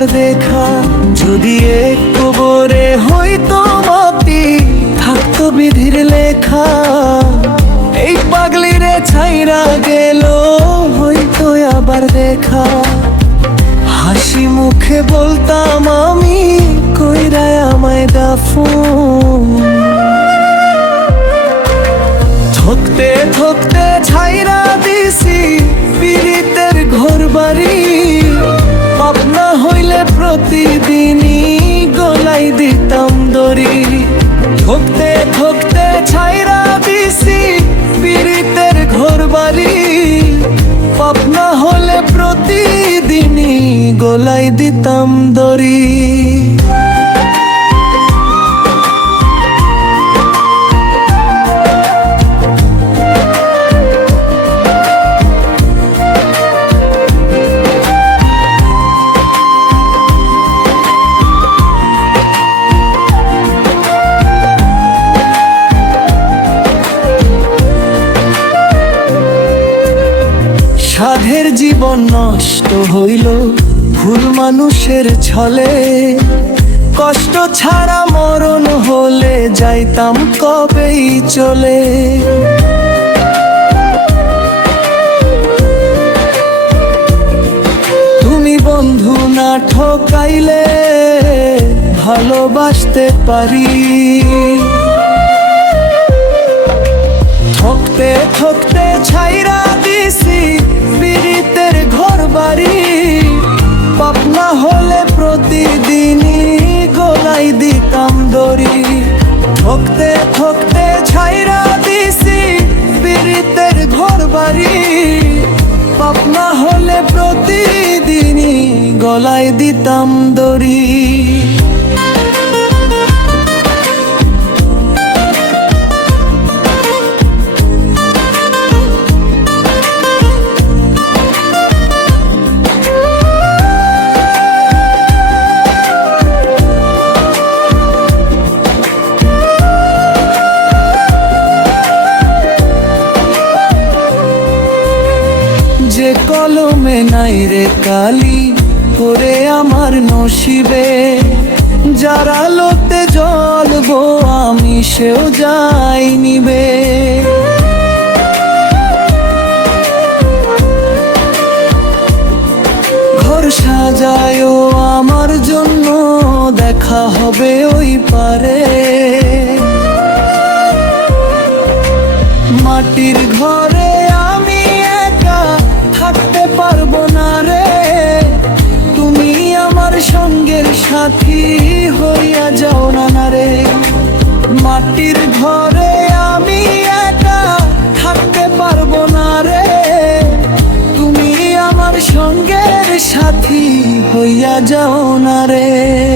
দেখা, যদি এক কবরে হইতো মাটি থাকতো বিধির লেখা। এই পাগলি রে ছাইরা গেল হইতো আবার দেখা। হাসি মুখে বলতাম আমি, কইরা আমায় দাফন। থকতে থকতে ছাইরা দিছি, পীড়িতের ঘর বাড়ি পাবনা হইলে প্রতিদিনই গলাই দিতাম দড়ি। ঠকতে ঠকতে ছাইরা দিছি পীড়িতের ঘর বাড়ি পাপনা হলে প্রতিদিনই গলাই দিতাম দড়ি। জীবন নষ্ট হইল, ভুল মানুষের ছলে। কষ্ট ছাড়া মরণ হলে যাইতাম কবেই চলে। তুমি বন্ধু না ঠকাইলে ভালোবাসতে পারি। ঠকতে ঠকতে ছাইরা থকতে ঠকতে ছাইরা দিছি পীড়িতের ঘর বাড়ি পাপনা হলে প্রতিদিনই গলায় দিতাম দড়ি। নাই রে কালি করে আমার নসিবে। যারা লোতে জ্বলবো আমি, সেও যাই নিবে। ঘর সাজায়ও আমার জন্য দেখা হবে ওই পারে। মাটির ঘরে হইয়া যাও না না রে। মাটির ঘরে আমি একা থাকতে পারব না রে। তুমি আমার সঙ্গের সাথী হইয়া যাও না রে।